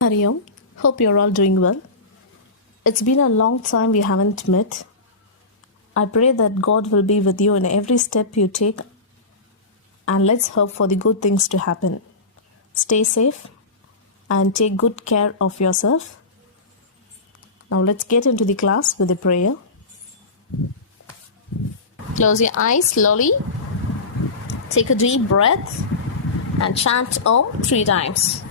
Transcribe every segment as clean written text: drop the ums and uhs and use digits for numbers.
Hariom, hope you're all doing well. It's been a long time we haven't met. I pray that God will be with you in every step you take, and let's hope for the good things to happen. Stay safe and take good care of yourself. Now let's get into the class with a prayer. Close your eyes slowly. Take a deep breath and chant Om 3 times.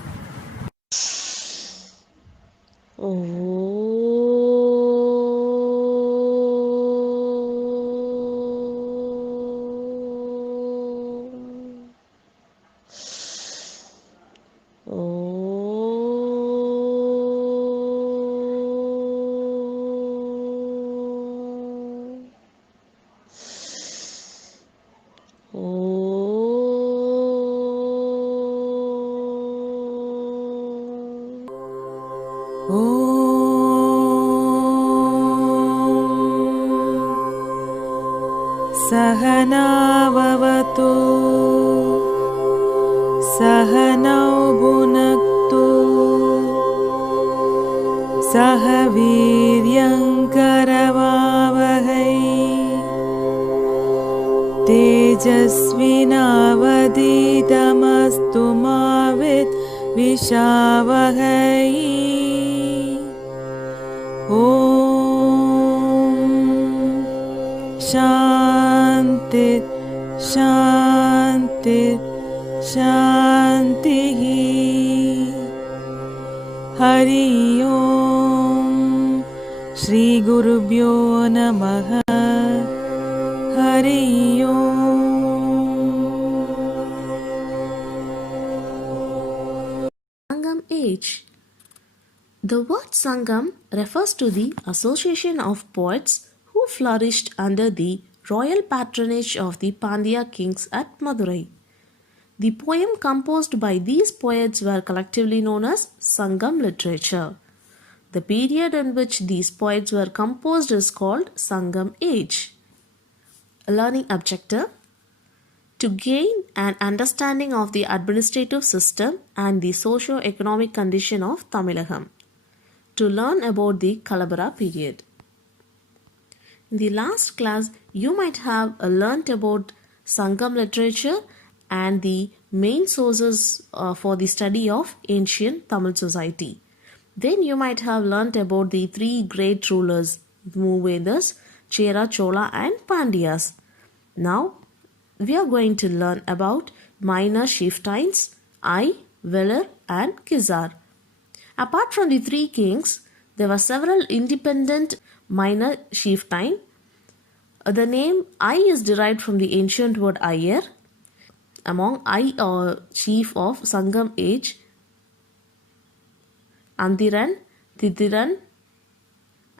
सहनाववतु सहनौ भुनक्तु सह वीर्यङ्करवावहै तेजस्विनावधीतमस्तु मा विद्विषावहै ॐ शान्ति शान्ति शान्तिः हरि ओम् श्रीगुरुभ्यो नमः हरि ओम् Sangam age. The word Sangam refers to the association of poets who flourished under the royal patronage of the Pandya kings at Madurai. The poem composed by these poets were collectively known as Sangam literature. The period in which these poets were composed is called Sangam age. A learning objective: to gain an understanding of the administrative system and the socio-economic condition of Tamilagam. To learn about the Kalabara period. In the last class, you might have learnt about Sangam literature and the main sources for the study of ancient Tamil society. Then you might have learnt about the three great rulers, Moovedas, Chera, Chola and Pandyas. Now, we are going to learn about minor chieftains, Ai, Velar and Kizar. Apart from the three kings, there were several independent minor chieftains. The name Ai is derived from the ancient word Iyer. Among Ai chief of Sangam age, Andiran, Tithiran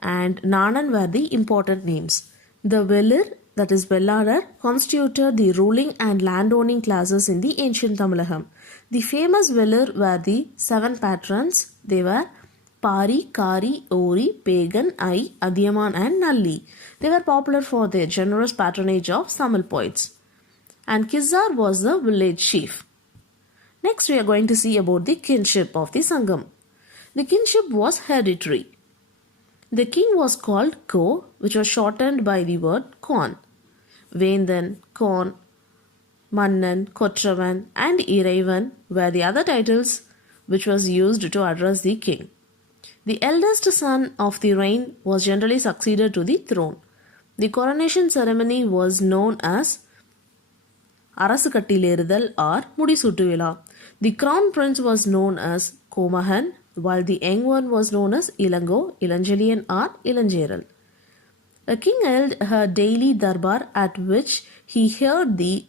and Nanan were the important names. The Velir, that is Vellarar, constituted the ruling and landowning classes in the ancient Tamilagam. The famous Velir were the seven patrons. They were Pari, Kari, Ori, Pagan, Ai, Adiyaman and Nalli. They were popular for their generous patronage of Tamil poets. And Kizar was the village chief. Next we are going to see about the kinship of the Sangam. The kinship was hereditary. The king was called Ko, which was shortened by the word Kon. Vendan, Kon, Mannan, Kotravan and Iraivan were the other titles which was used to address the king. The eldest son of the reign was generally succeeded to the throne. The coronation ceremony was known as Arasukattilerudal or Mudisutuvila. The crown prince was known as Komahan, while the young one was known as Ilango, Ilanjalian or Ilanjeral. A king held a daily darbar at which he heard the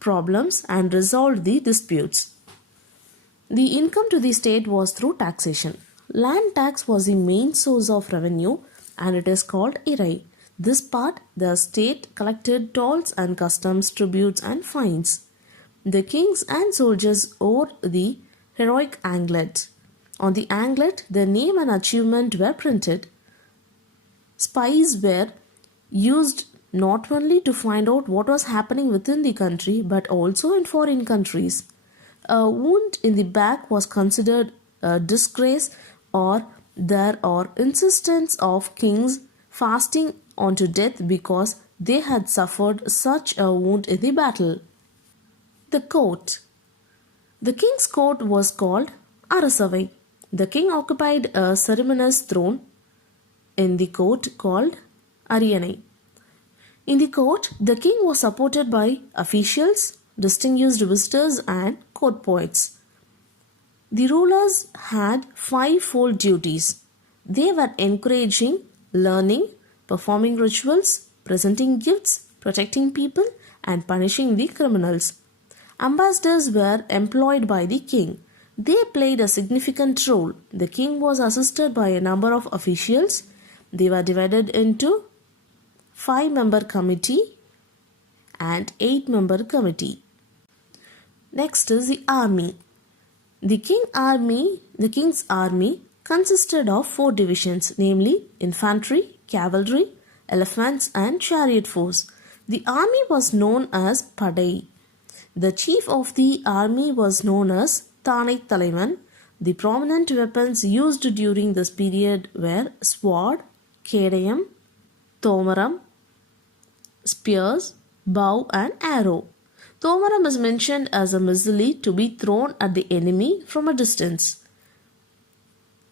problems and resolved the disputes. The income to the state was through taxation. Land tax was the main source of revenue and it is called Irai. This part, the state collected tolls and customs, tributes and fines. The kings and soldiers wore the heroic anglet. On the anglet, their name and achievement were printed. Spies were used not only to find out what was happening within the country but also in foreign countries. A wound in the back was considered a disgrace, or there are instances of kings fasting unto death because they had suffered such a wound in the battle. The court. The king's court was called Arasavai. The king occupied a ceremonious throne in the court called Ariyanai. In the court, the king was supported by officials, distinguished visitors, and court poets. The rulers had five-fold duties. They were encouraging learning, performing rituals, presenting gifts, protecting people, and punishing the criminals. Ambassadors were employed by the king. They played a significant role. The king was assisted by a number of officials. They were divided into 5-member committee and 8-member committee. Next is the army. The king's army consisted of 4 divisions, namely infantry, cavalry, elephants, and chariot force. The army was known as Padai. The chief of the army was known as Thanai Talaivan. The prominent weapons used during this period were sword, kedayam, tomaram, spears, bow, and arrow. Tomaram is mentioned as a missile to be thrown at the enemy from a distance.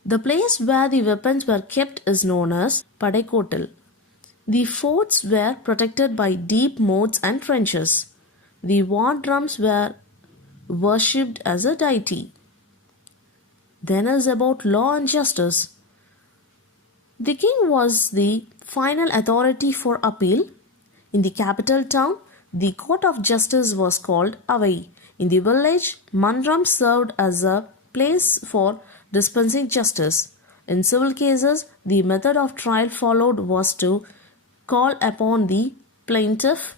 The place where the weapons were kept is known as Padaikotal. The forts were protected by deep moats and trenches. The war drums were worshipped as a deity. Then is about law and justice. The king was the final authority for appeal. In the capital town, the court of justice was called Avai. In the village, Mandram served as a place for dispensing justice. In civil cases, the method of trial followed was to call upon the plaintiff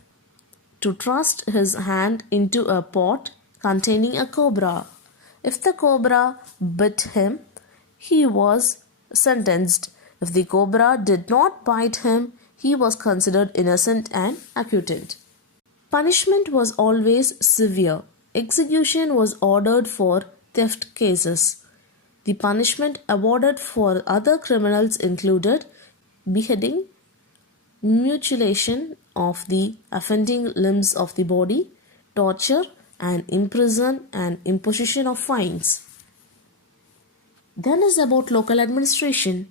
to thrust his hand into a pot containing a cobra. If the cobra bit him, he was sentenced. If the cobra did not bite him, he was considered innocent and acquitted. Punishment was always severe. Execution was ordered for theft cases. The punishment awarded for other criminals included beheading, mutilation of the offending limbs of the body, torture, and imprison and imposition of fines. Then is about local administration.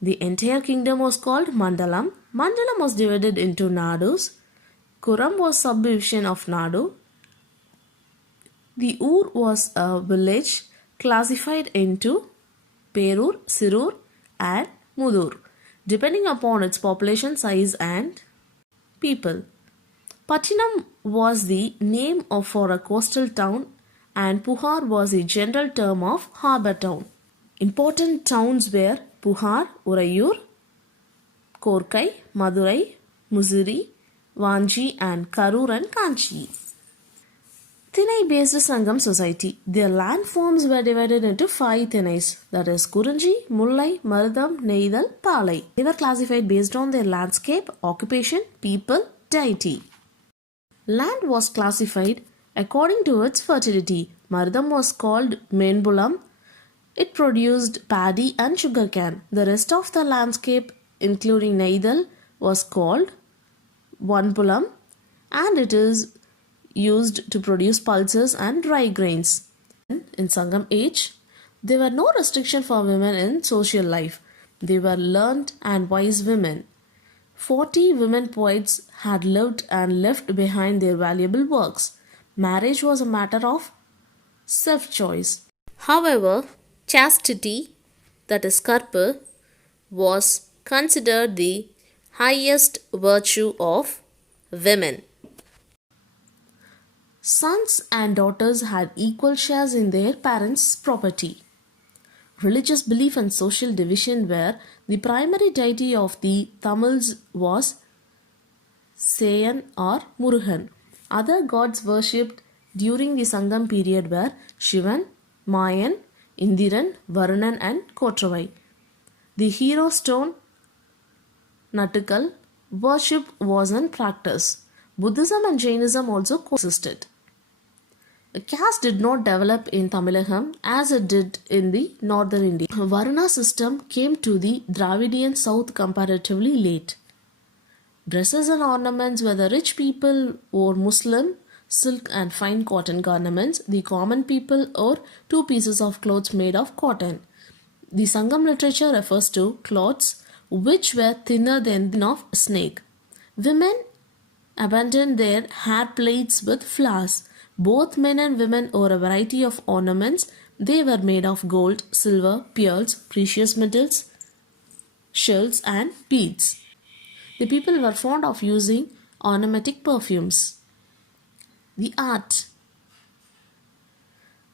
The entire kingdom was called Mandalam. Mandalam was divided into Nadus. Kuram was subdivision of Nadu. The Ur was a village classified into Perur, Sirur, and Mudur, depending upon its population size and people. Pattinam was the name for a coastal town, and Puhar was the general term of harbour town. Important towns were Puhar, Urayur, Korkai, Madurai, Muziri, Vanji, and Karur and Kanchi. Thinai-based Sangam society. Their landforms were divided into 5 Thinais, that is Kurunji, Mullai, Marudam, Neidal, Palai. They were classified based on their landscape, occupation, people, deity. Land was classified according to its fertility. Marudam was called Menbulam. It produced paddy and sugarcane. The rest of the landscape, including Neidal, was called Vanpulam, and it is used to produce pulses and dry grains. In Sangam age, there were no restriction for women in social life. They were learned and wise women. 40 women poets had lived and left behind their valuable works. Marriage was a matter of self-choice. However, chastity, that is karpa, was considered the highest virtue of women. Sons and daughters had equal shares in their parents' property. Religious belief and social division were the primary deity of the Tamils was Sayan or Murugan. Other gods worshipped during the Sangam period were Shivan, Mayan, Indiran, Varunan, and Kotravai. The hero stone Nattukal worship was in practice. Buddhism and Jainism also coexisted. Caste did not develop in Tamilagam as it did in the northern India. Varuna system came to the Dravidian south comparatively late. Dresses and ornaments, whether rich people wore Muslim silk and fine cotton garments, the common people wore two pieces of clothes made of cotton. The Sangam literature refers to cloths which were thinner than that of snake. Women abandoned their hair plaits with flowers. Both men and women wore a variety of ornaments. They were made of gold, silver, pearls, precious metals, shells, and beads. The people were fond of using ornamentic perfumes. The art.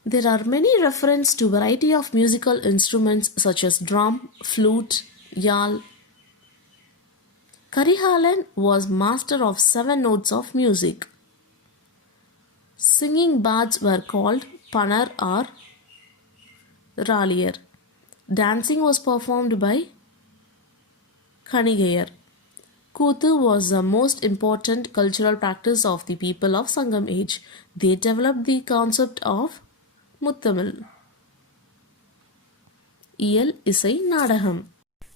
There are many references to variety of musical instruments such as drum, flute, yal. Karihalan was master of 7 notes of music. Singing bards were called Panar or Ralier. Dancing was performed by Kanigayar. Kuthu was the most important cultural practice of the people of Sangam age. They developed the concept of Muttamil. Iyal Isai Nadaham.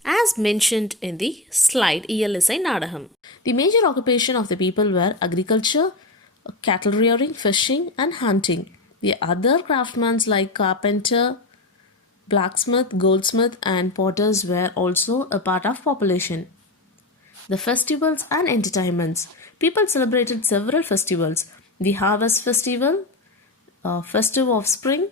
As mentioned in the slide, Iyal Isai Nadaham. The major occupation of the people were agriculture, cattle rearing, fishing, and hunting. The other craftsmen like carpenter, blacksmith, goldsmith, and potters were also a part of population. The festivals and entertainments. People celebrated several festivals. The harvest festival, festive of spring,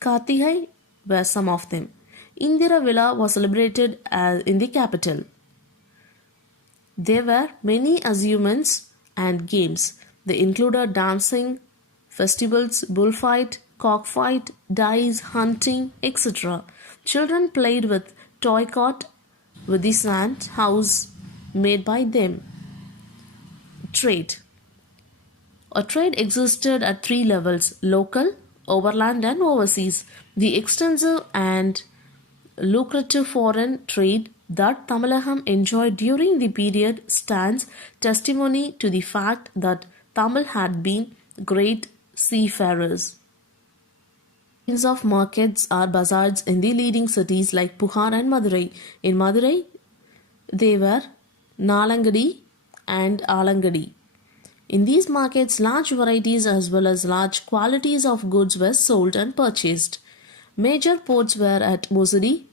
Kartihai were some of them. Indira Villa was celebrated in the capital. There were many amusements and games. They included dancing, festivals, bullfight, cockfight, dice, hunting, etc. Children played with toy cart with the sand house made by them. Trade. A trade existed at 3 levels: local, overland, and overseas. The extensive and lucrative foreign trade that Tamilagam enjoyed during the period stands testimony to the fact that Tamil had been great seafarers. Kinds of markets or bazaars in the leading cities like Puhar and Madurai. In Madurai, they were Nalangadi and Alangadi. In these markets, large varieties as well as large quantities of goods were sold and purchased. Major ports were at Musiri,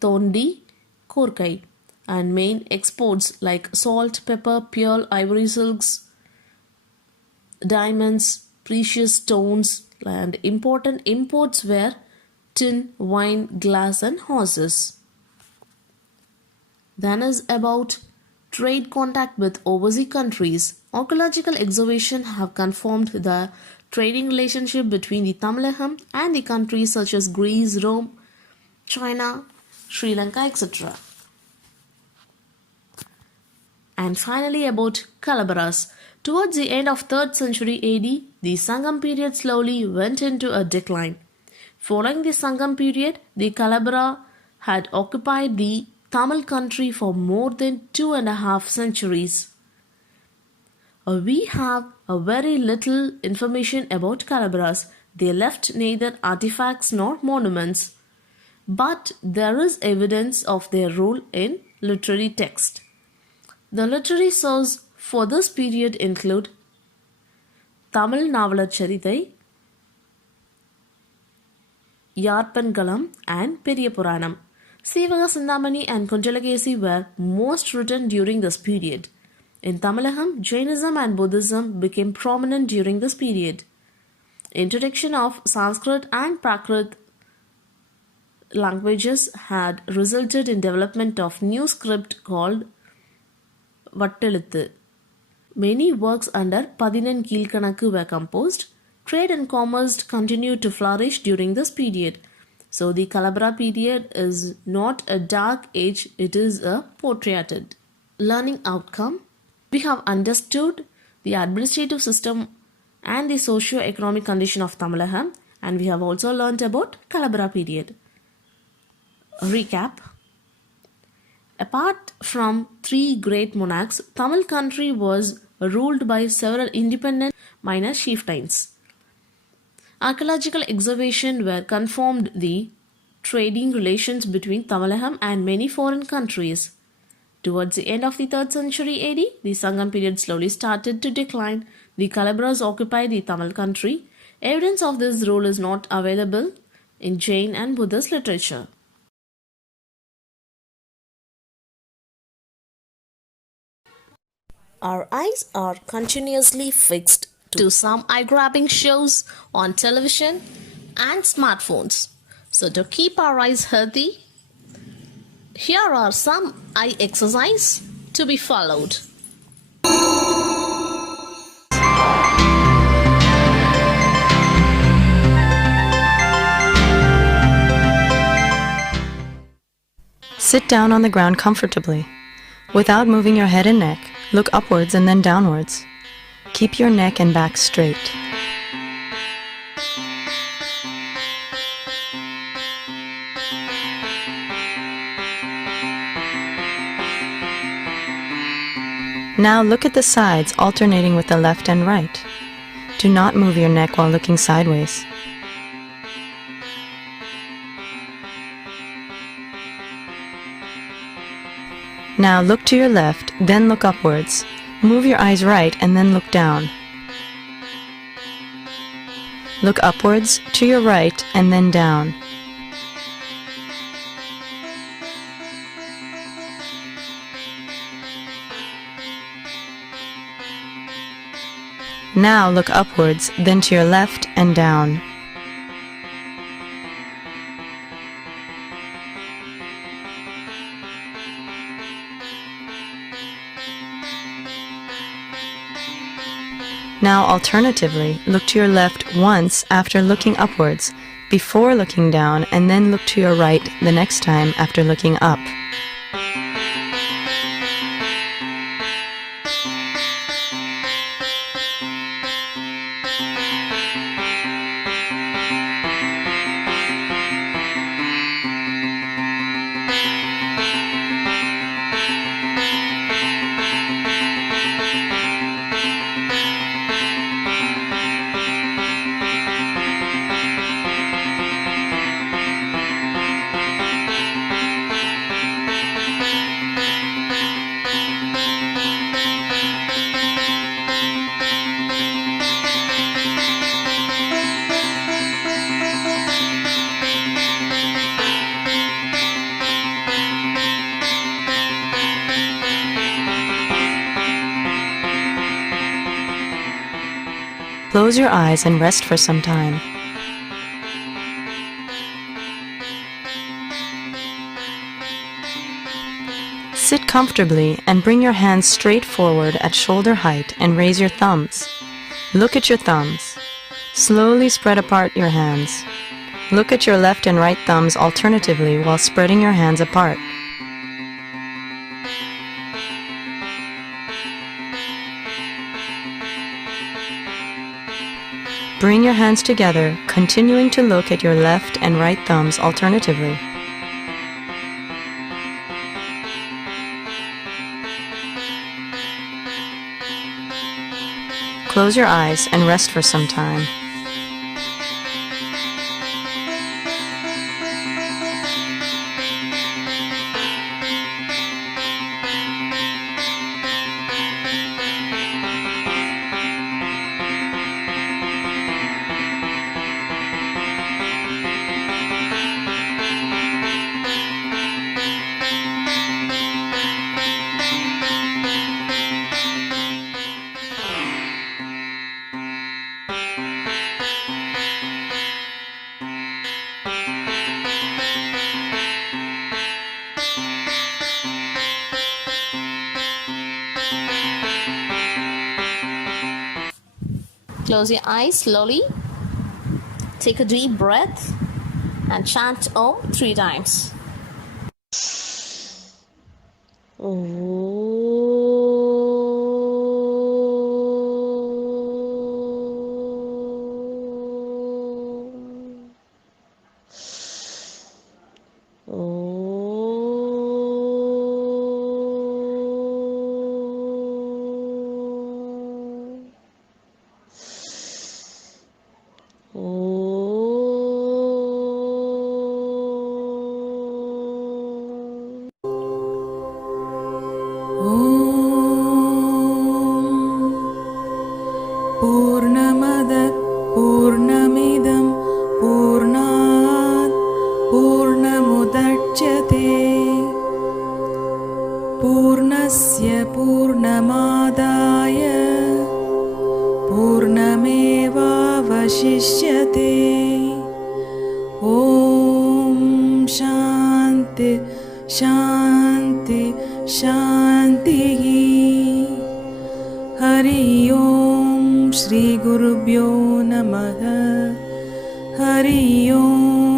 Tondi, Korkai, and main exports like salt, pepper, pearl, ivory silks, diamonds, precious stones, and important imports were tin, wine, glass, and horses. Then is about trade contact with overseas countries. Archaeological excavations have confirmed the trading relationship between the Tamilagam and the countries such as Greece, Rome, China, Sri Lanka, etc. And finally about Calabaras. Towards the end of 3rd century AD, the Sangam period slowly went into a decline. Following the Sangam period, the Calabara had occupied the Tamil country for more than 2.5 centuries. We have a very little information about Calabaras. They left neither artifacts nor monuments, but there is evidence of their role in literary text. The literary sources for this period include Tamil Navalar Charitai, Yarpangalam, and Periya Puranam. Sivaga Sindamani and Kunjalagesi were most written during this period. In Tamilagam, Jainism and Buddhism became prominent during this period. Introduction of Sanskrit and Prakrit languages had resulted in development of new script called Vattelithu. Many works under Padinan Keelkanakku were composed. Trade and commerce continued to flourish during this period. So the Calabara period is not a dark age, it is a portraited. Learning outcome. We have understood the administrative system and the socio-economic condition of Tamilagam, and we have also learnt about Calabara period. Recap. Apart from 3 great monarchs, Tamil country was ruled by several independent minor chieftains. Archaeological excavations were confirmed the trading relations between Tamilaham and many foreign countries. Towards the end of the 3rd century AD, the Sangam period slowly started to decline. The Kalabras occupied the Tamil country. Evidence of this role is not available in Jain and Buddhist literature. Our eyes are continuously fixed to some eye grabbing shows on television and smartphones. So, to keep our eyes healthy, here are some eye exercise to be followed. Sit down on the ground comfortably. Without moving your head and neck, look upwards and then downwards. Keep your neck and back straight. Now look at the sides, alternating with the left and right. Do not move your neck while looking sideways. Now look to your left, then look upwards. Move your eyes right and then look down. Look upwards, to your right, and then down. Now look upwards, then to your left and down. Now alternatively, look to your left once after looking upwards, before looking down, and then look to your right the next time after looking up. Close your eyes and rest for some time. Sit comfortably and bring your hands straight forward at shoulder height and raise your thumbs. Look at your thumbs. Slowly spread apart your hands. Look at your left and right thumbs alternatively while spreading your hands apart. Bring your hands together, continuing to look at your left and right thumbs alternatively. Close your eyes and rest for some time. Close your eyes slowly. Take a deep breath and chant Om 3 times. Oh. प्रकाशिष्यते। ॐ शान्ति शान्ति शान्तिः। हरि ओम श्री गुरुभ्यो नमः। हरि ओम।